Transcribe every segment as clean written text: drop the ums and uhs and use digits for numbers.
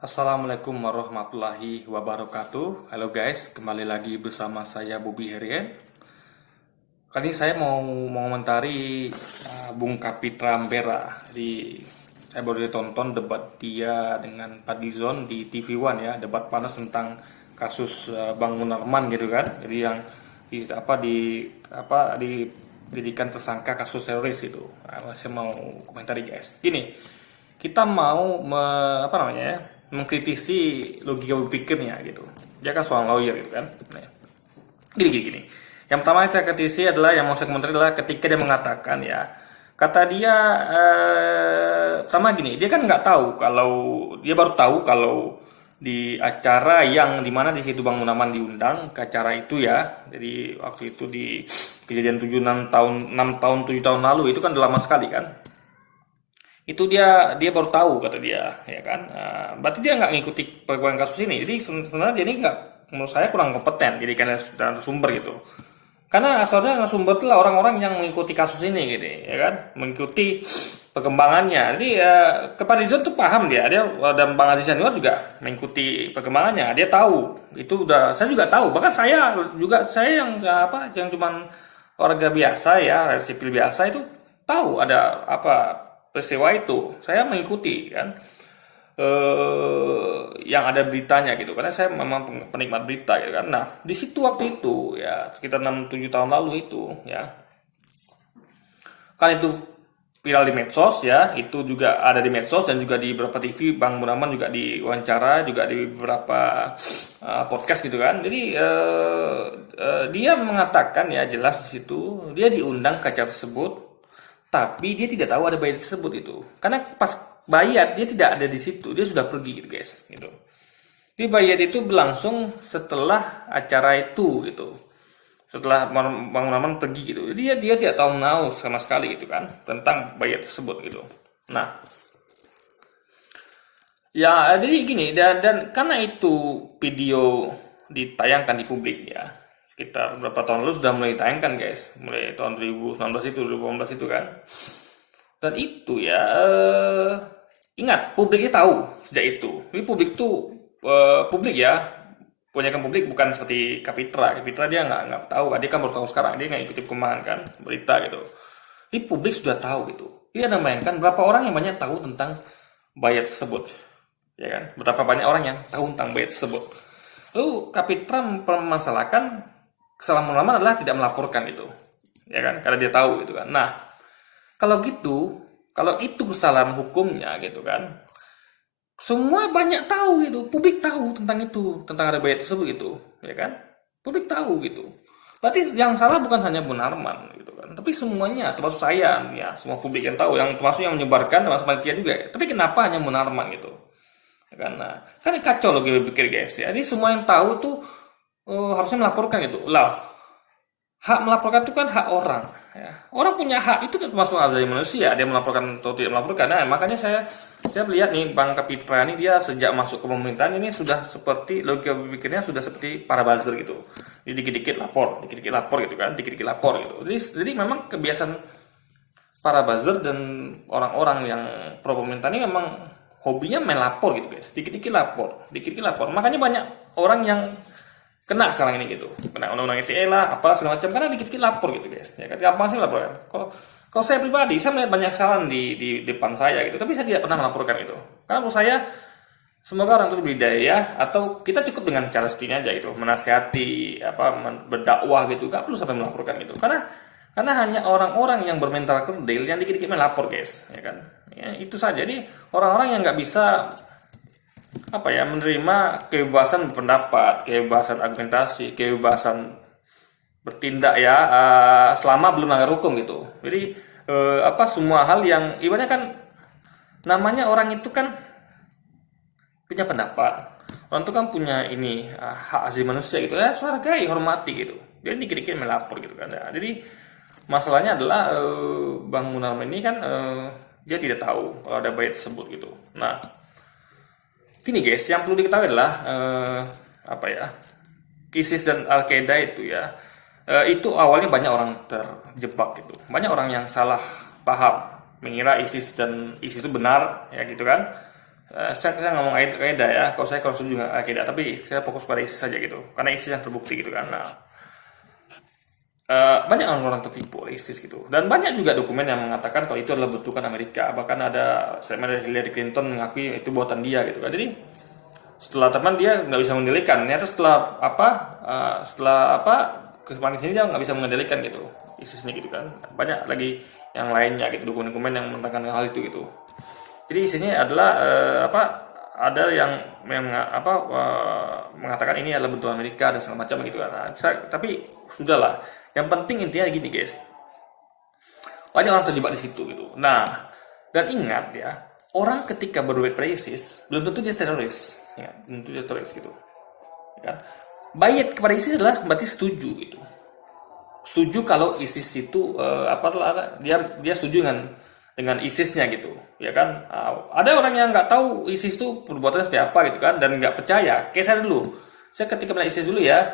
Assalamualaikum warahmatullahi wabarakatuh. Halo guys, kembali lagi bersama saya Bobby Herian. Kali ini saya mau komentari Bung Kapitra Ampera. Saya baru tonton debat dia dengan Fadlizon di TV One ya, debat panas tentang kasus Bang Munarman gitu kan. Jadi yang dijadikan tersangka kasus teroris itu. Saya mau komentari guys. Gini, kita mau mengkritisi logika berpikirnya gitu. Dia kan seorang lawyer gitu kan. Nah, gini. Yang pertama kita kritisi adalah yang mau saya komentari adalah ketika dia mengatakan ya, kata dia pertama gini, dia kan nggak tahu kalau dia baru tahu kalau di acara yang dimana di situ Bang Munarman diundang ke acara itu ya. Jadi waktu itu di kejadian 6 tahun 7 tahun lalu itu kan udah lama sekali kan. Itu dia baru tahu kata dia ya kan. Berarti dia nggak ngikuti perkembangan kasus ini. Jadi sebenarnya dia ini nggak, menurut saya kurang kompeten jadi karena sudah sumber gitu, karena asalnya sumber itu orang-orang yang mengikuti kasus ini gitu ya kan, mengikuti perkembangannya. Jadi kepada Rizal tuh paham dia dan Bang Aziz Yanuar juga mengikuti perkembangannya, dia tahu itu. Udah saya juga tahu, bahkan saya yang yang cuman warga biasa ya, sipil biasa itu tahu ada peristiwa itu. Saya mengikuti kan yang ada beritanya gitu, karena saya memang penikmat berita gitu kan. Nah di situ waktu itu ya sekitar 6-7 tahun lalu itu ya kan, itu viral di medsos ya, itu juga ada di medsos dan juga di beberapa TV. Bang Munarman juga diwawancara juga di beberapa podcast gitu kan. Jadi dia mengatakan ya jelas di situ dia diundang ke acara tersebut, tapi dia tidak tahu ada bayi tersebut itu, karena pas bayat dia tidak ada di situ, dia sudah pergi gitu guys gitu. Di bayat itu berlangsung setelah acara itu gitu, setelah Bang Munarman pergi gitu. Dia tidak tahu menahu sama sekali gitu kan tentang bayat tersebut gitu. Nah ya jadi gini, dan karena itu video ditayangkan di publik ya, sekitar beberapa tahun lalu sudah mulai ditayangkan guys, mulai tahun 2018 itu kan. Dan itu ya ingat, publiknya tahu sejak itu. Ini publik tuh publik ya, kebanyakan publik bukan seperti Kapitra. Kapitra dia nggak tahu, dia kan baru tahu sekarang, dia nggak ikuti perkembangan kan berita gitu. Ini publik sudah tahu gitu. Dia ada bayangkan berapa orang yang banyak tahu tentang bayat tersebut, ya kan? Berapa banyak orang yang tahu tentang bayat tersebut. Lalu Kapitra mempermasalahkan kesalahan Munarman adalah tidak melaporkan itu, ya kan? Karena dia tahu gitu kan. Nah kalau gitu, kalau itu kesalahan hukumnya gitu kan, semua banyak tahu gitu, publik tahu tentang itu, tentang ada bayat tersebut gitu, ya kan? Publik tahu gitu. Berarti yang salah bukan hanya Munarman gitu kan, tapi semuanya, termasuk saya, ya semua publik yang tahu, yang termasuk yang menyebarkan, termasuk panitia juga. Tapi kenapa hanya Munarman gitu? Ya kan? Nah, kan kacau loh gue pikir guys. Ya, ini semua yang tahu tuh harusnya melaporkan gitu. Lah, hak melaporkan itu kan hak orang ya. Orang punya hak itu termasuk asasi manusia, dia melaporkan atau tidak melaporkan. Nah makanya saya melihat nih Bang Kapitra ini, dia sejak masuk ke pemerintahan ini sudah seperti logika berpikirnya sudah seperti para buzzer gitu. Jadi dikit-dikit lapor gitu kan, dikit-dikit lapor gitu. Jadi memang kebiasaan para buzzer dan orang-orang yang pro pemerintahan ini memang hobinya main lapor gitu guys, dikit-dikit lapor. Makanya banyak orang yang kena sekarang ini gitu, kena undang-undang ITE lah, apa segala macam, karena dikit-dikit lapor gitu guys. Ya kan, gampang sih lapor kan. Kalau saya pribadi, saya melihat banyak kesalahan di depan saya gitu, tapi saya tidak pernah melaporkan itu. Karena menurut saya, semoga orang itu berbudaya, atau kita cukup dengan cara seperti ini aja gitu, menasihati, berdakwah gitu, gak perlu sampai melaporkan gitu. Karena hanya orang-orang yang bermental kerdil yang dikit-dikit melapor guys, ya kan. Ya, itu saja. Jadi orang-orang yang nggak bisa menerima kebebasan berpendapat, kebebasan argumentasi, kebebasan bertindak ya, selama belum melanggar hukum gitu. Jadi semua hal yang ibaratnya kan, namanya orang itu kan punya pendapat, orang itu kan punya ini hak asasi manusia gitu ya, hargai, hormati gitu. Dia dikit-dikit melapor gitu kan. Nah, jadi masalahnya adalah Bang Munarman ini kan dia tidak tahu kalau ada bayat tersebut gitu. Nah gini guys, yang perlu diketahui adalah ISIS dan Al-Qaeda itu ya, itu awalnya banyak orang terjebak gitu, banyak orang yang salah paham mengira ISIS itu benar ya gitu kan. Saya ngomong Al-Qaeda ya, kalau setuju nggak Al-Qaeda, tapi saya fokus pada ISIS saja gitu, karena ISIS yang terbukti gitu kan. Nah, banyak orang-orang tertipu oleh ISIS gitu, dan banyak juga dokumen yang mengatakan kalau itu adalah bentukan Amerika, bahkan ada statement dari Hillary Clinton mengakui itu buatan dia gitu kan. Jadi setelah teman dia nggak bisa mengendalikan, ternyata setelah apa kesempatan sini dia nggak bisa mengendalikan gitu ISISnya gitu kan. Banyak lagi yang lainnya gitu, dokumen-dokumen yang menerangkan hal itu gitu. Jadi isinya adalah ada yang mengatakan ini adalah bentuk Amerika dan segala macam gitu kan. Nah, tapi sudahlah. Yang penting intinya gini guys, banyak orang terjebak di situ gitu. Nah, dan ingat ya, orang ketika berbuat pada ISIS belum tentu dia teroris, ya, belum tentu dia teroris gitu. Ya kan? Bayat kepada ISIS adalah berarti setuju gitu. Setuju kalau ISIS itu dia setuju dengan ISISnya gitu, ya kan. Ada orang yang nggak tahu ISIS itu perbuatannya seperti apa gitu kan, dan nggak percaya. Kayak saya dulu, saya ketika melihat ISIS dulu ya,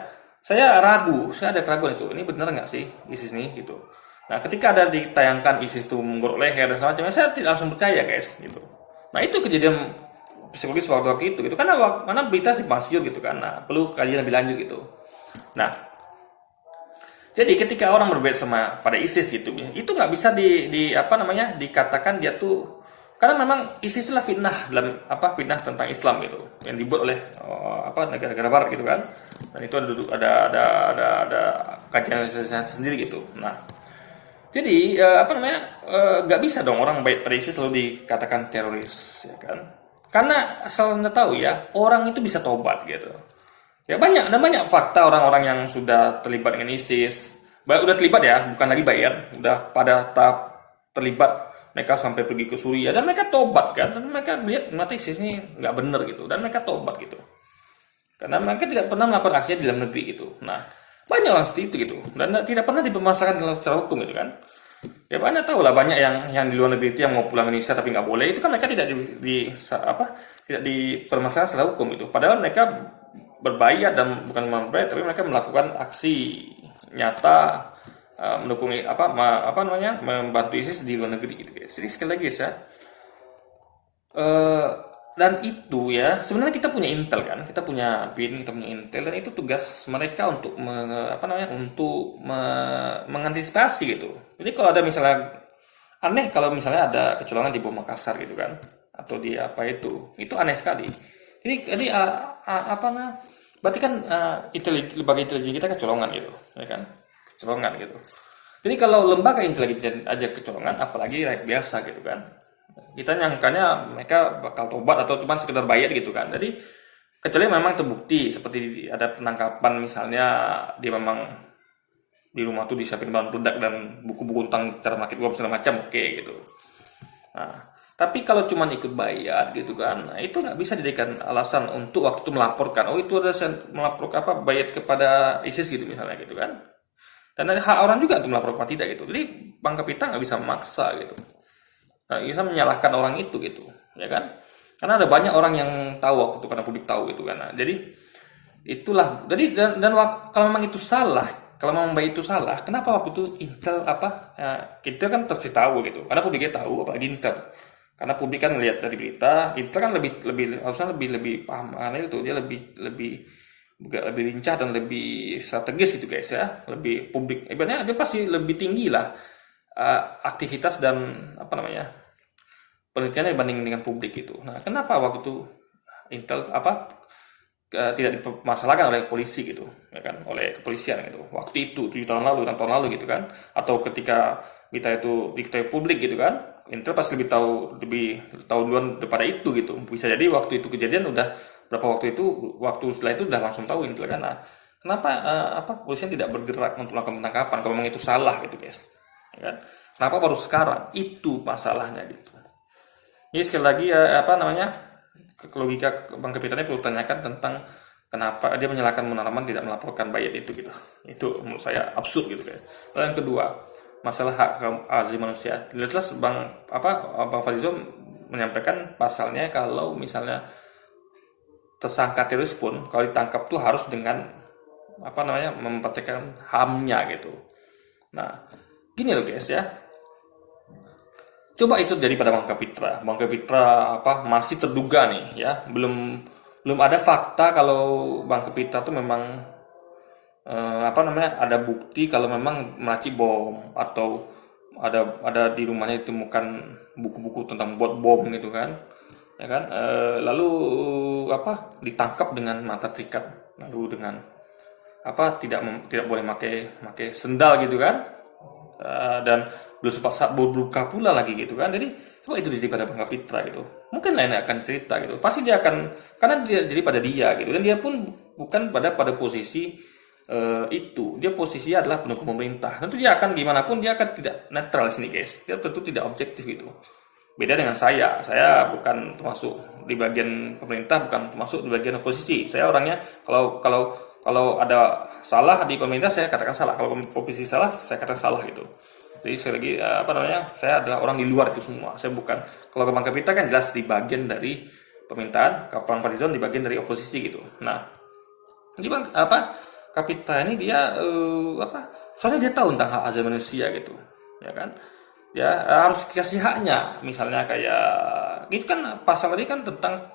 saya ragu, saya ada keraguan itu, ini benar nggak sih ISIS nih gitu. Nah, ketika ada ditayangkan ISIS itu menggorok leher dan semacamnya, saya tidak langsung percaya guys gitu. Nah, itu kejadian psikologis waktu itu gitu, karena berita simpang siur gitu kan. Nah, perlu kajian lebih lanjut gitu. Nah, jadi ketika orang berbeda sama pada ISIS gitu, itu nggak bisa dikatakan dia tuh, karena memang ISIS itulah fitnah tentang Islam gitu, yang dibuat oleh negara-negara Barat gitu kan, dan itu ada kajian sendiri gitu. Nah, jadi nggak bisa dong orang baik pada ISIS lalu dikatakan teroris, ya kan? Karena asal anda tahu ya, orang itu bisa tobat gitu. Ya banyak fakta orang-orang yang sudah terlibat dengan ISIS. Udah terlibat ya, bukan lagi bayar. Udah pada tahap terlibat, mereka sampai pergi ke Suriah dan mereka tobat kan. Dan mereka lihat mati ISIS ini nggak bener gitu, dan mereka tobat gitu. Karena mereka tidak pernah melakukan aksinya di dalam negeri gitu. Nah, banyak orang seperti itu gitu, dan tidak pernah dipermasalahkan dalam secara hukum gitu kan. Ya banyak tahu lah, banyak yang di luar negeri itu yang mau pulang Indonesia tapi nggak boleh, itu kan mereka tidak dipermasalahkan secara hukum itu. Padahal mereka berbayar, dan bukan membayar tapi mereka melakukan aksi nyata, mendukung membantu ISIS di luar negeri gitu guys. Jadi sekali lagi guys ya, dan itu ya sebenarnya kita punya intel kan, kita punya BIN, kita punya intel, dan itu tugas mereka untuk mengantisipasi gitu. Jadi kalau ada misalnya aneh, kalau misalnya ada kecolongan di bom Makassar gitu kan, atau di itu aneh sekali. Jadi berarti kan lembaga intelijen kita kecolongan gitu, ya kan, kecolongan gitu. Jadi kalau lembaga intelijen aja kecolongan, apalagi rakyat biasa gitu kan. Kita nyangkanya mereka bakal tobat atau cuma sekedar bayar gitu kan. Jadi kecuali memang terbukti seperti ada penangkapan misalnya, dia memang di rumah tuh disiapin bahan peledak dan buku-buku tentang cara merakit bom segala macam, oke gitu. Nah, tapi kalau cuma ikut bayar gitu kan, nah itu nggak bisa dijadikan alasan untuk waktu itu melaporkan. Oh, itu ada melapor bayar kepada ISIS gitu misalnya gitu kan. Dan ada hak orang juga untuk melaporkan tidak gitu. Jadi Bang Kapita nggak bisa memaksa gitu. Nah, bisa menyalahkan orang itu gitu, ya kan? Karena ada banyak orang yang tahu waktu itu, karena publik tahu gitu kan. Nah, jadi itulah. Jadi kalau memang itu salah, kalau memang bayi itu salah, kenapa waktu itu Intel kita kan terus tahu gitu. Karena publiknya tahu, apalagi Intel. Karena publik kan melihat dari berita, Intel kan harusnya lebih paham karena itu, dia lebih lincah dan lebih strategis gitu guys ya, lebih publik. Ibaratnya dia pasti lebih tinggi lah aktivitas dan penelitiannya dibanding dengan publik gitu. Nah, kenapa waktu itu Intel tidak dipermasalahkan oleh polisi gitu, ya kan, oleh kepolisian gitu. Waktu itu 7 tahun lalu, 6 tahun lalu gitu kan, atau ketika kita itu diketahui publik gitu kan, Intel pasti lebih tahu duluan daripada itu gitu. Bisa jadi waktu itu kejadian udah waktu setelah itu udah langsung tahu Intel kan. Nah, kenapa kepolisian tidak bergerak untuk melakukan penangkapan kalau memang itu salah gitu guys, ya kan? Kenapa baru sekarang? Itu masalahnya gitu. Jadi sekali lagi logika Bang Kapita perlu tanyakan tentang kenapa dia menyalahkan Munarman tidak melaporkan bayat itu gitu. Itu menurut saya absurd gitu guys. Lalu yang kedua, masalah hak asasi manusia. Jelas Bang Fadlizon menyampaikan pasalnya kalau misalnya tersangka teroris pun kalau ditangkap tuh harus dengan memperhatikan HAM-nya gitu. Nah, gini loh guys ya. Coba itu jadi pada Bang Kapitra. Bang Kapitra masih terduga nih ya, belum belum ada fakta kalau Bang Kapitra tuh memang ada bukti kalau memang meracik bom, atau ada di rumahnya ditemukan buku-buku tentang buat bom gitu kan, ya kan. Lalu ditangkap dengan mata terikat, lalu dengan tidak boleh pakai sendal gitu kan. Dan belum sempat berbuka pula lagi gitu kan. Jadi coba itu jadi pada Bang Kapitra gitu, mungkin lain akan cerita gitu, pasti dia akan, karena dia jadi pada dia gitu, dan dia pun bukan pada posisi itu. Dia posisinya adalah pendukung pemerintah, tentu dia akan gimana pun dia akan tidak netral sini guys, dia tentu tidak objektif gitu. Beda dengan saya bukan termasuk di bagian pemerintah, bukan termasuk di bagian oposisi. Saya orangnya, kalau ada salah di pemerintah saya katakan salah, kalau oposisi salah saya katakan salah gitu. Jadi sekali lagi saya adalah orang di luar itu semua. Saya bukan, kalau Bang Kapitra kan jelas di bagian dari pemerintahan, Bang Fadlizon di bagian dari oposisi gitu. Nah, jadi Kapitra ini dia soalnya dia tahu tentang hak asasi manusia gitu, ya kan. Ya harus kasih haknya, misalnya kayak itu kan pasal tadi kan tentang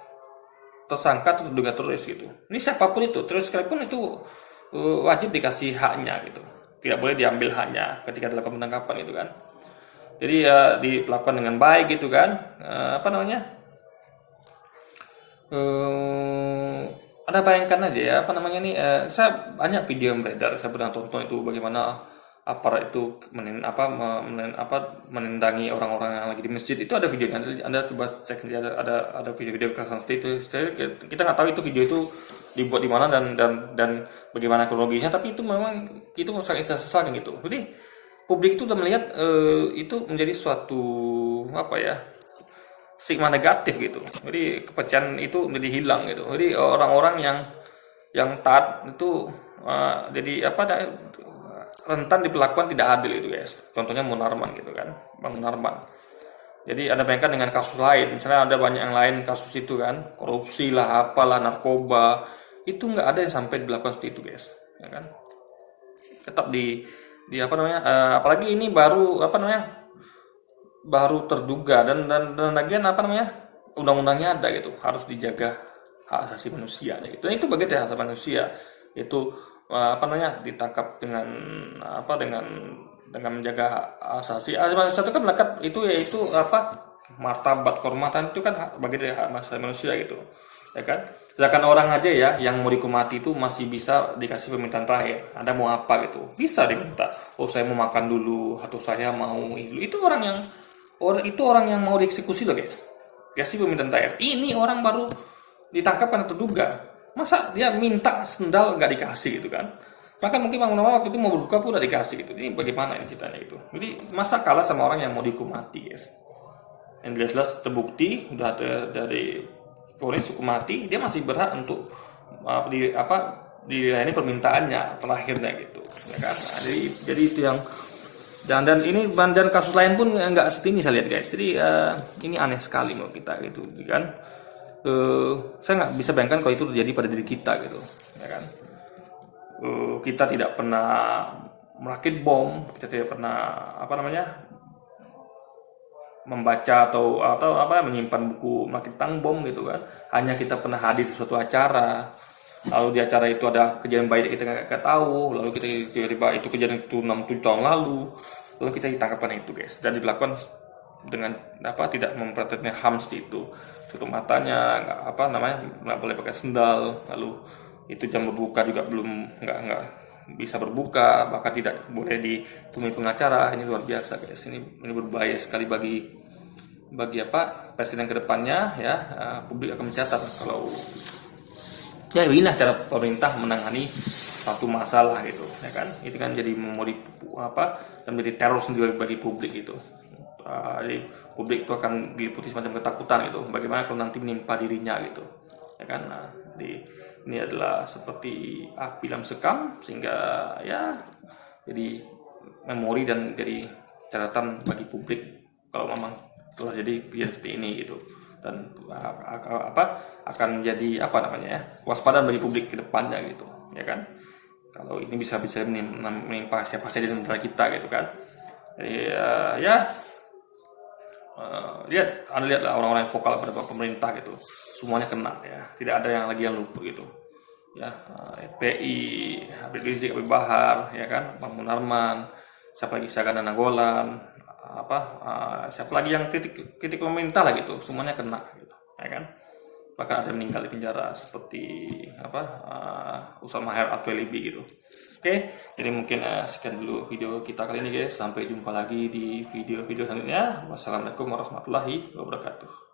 tersangka atau terduga teroris gitu. Ini siapapun itu, terus sekalipun itu wajib dikasih haknya gitu. Tidak boleh diambil haknya ketika dilakukan penangkapan gitu kan. Jadi ya dilakukan dengan baik gitu kan. Ada bayangkan aja ya saya banyak video yang beredar, saya pernah tonton itu bagaimana aparat itu menendangi orang-orang yang lagi di masjid. Itu ada videonya, Anda coba cek, ada video-video kekerasan seperti itu. Kita nggak tahu itu video itu dibuat di mana dan bagaimana kronologinya, tapi itu memang itu sangat sesalkan gitu. Jadi publik itu udah melihat itu menjadi suatu stigma negatif gitu. Jadi kepercayaan itu menjadi hilang gitu. Jadi orang-orang yang taat itu rentan diperlakukan tidak adil itu guys. Contohnya Munarman gitu kan, Bang Munarman. Jadi Anda bayangkan dengan kasus lain, misalnya ada banyak yang lain kasus itu kan, korupsi lah, apalah, narkoba, itu nggak ada yang sampai dilakukan seperti itu guys, ya kan. Tetap apalagi ini baru terduga dan lagian undang-undangnya ada gitu, harus dijaga hak asasi manusia gitu. Dan itu bagian dari hak asasi manusia, itu ditangkap dengan menjaga hak asasi manusia itu kan melekat itu, yaitu martabat, kehormatan, itu kan bagian dari hak asasi manusia gitu, ya kan. Sedangkan orang aja ya yang mau dihukum mati itu masih bisa dikasih permintaan terakhir, Anda mau apa gitu, bisa diminta, saya mau makan dulu, atau saya mau itu orang yang mau dieksekusi loh guys, kasih permintaan terakhir. Ini orang baru ditangkap karena terduga, masa dia minta sendal nggak dikasih gitu kan. Maka mungkin Bang Munawar waktu itu mau berbuka pun udah dikasih gitu. Ini bagaimana ini ceritanya gitu. Jadi masa kalah sama orang yang mau dihukum mati guys, yang jelas terbukti udah dari polis hukum mati, dia masih berhak untuk dilayani permintaannya terakhirnya gitu, ya kan. Nah, jadi itu yang dan ini dan kasus lain pun nggak seperti ini saya lihat guys. Jadi ini aneh sekali menurut kita gitu kan. Saya nggak bisa bayangkan kalau itu terjadi pada diri kita gitu, ya kan. Kita tidak pernah merakit bom, kita tidak pernah membaca atau menyimpan buku merakit bom gitu kan. Hanya kita pernah hadir di suatu acara, lalu di acara itu ada kejadian baik kita nggak tahu, lalu kita tiba-tiba itu kejadian itu 6-7 tahun lalu kita ditangkapkan itu guys, dan dilakukan dengan tidak memperhatikan HAM seperti itu. Tutup matanya, nggak boleh pakai sendal, lalu itu jam berbuka juga nggak bisa berbuka, bahkan tidak boleh ditemui pengacara. Ini luar biasa guys, ini berbahaya sekali bagi presiden kedepannya ya. Publik akan mencatat kalau ya inilah cara pemerintah menangani satu masalah gitu, ya kan. Itu kan jadi dan menjadi teror sendiri bagi publik itu. Jadi publik itu akan diliputi semacam ketakutan gitu, bagaimana kalau nanti menimpa dirinya gitu, ya kan. Nah, ini adalah seperti api dalam sekam, sehingga ya jadi memori dan jadi catatan bagi publik kalau memang telah jadi kejadian seperti ini gitu, dan akan menjadi waspada bagi publik ke depannya gitu, ya kan. Kalau ini bisa menimpa siapa saja di negara kita gitu kan. Jadi ya Anda lihatlah orang-orang yang vokal pada pemerintah gitu, semuanya kena ya, tidak ada yang lagi yang luput gitu ya. FPI, Habib Rizik, Habib Bahar, ya kan, Bang Munarman, siapa lagi, Sagana Nainggolan, siapa lagi yang kritik pemerintah lah gitu, semuanya kena gitu, ya kan. Bahkan ada yang meninggal di penjara seperti Usama Maher Atwelibi gitu. Oke, jadi mungkin sekian dulu video kita kali ini guys. Sampai jumpa lagi di video-video selanjutnya. Wassalamualaikum warahmatullahi wabarakatuh.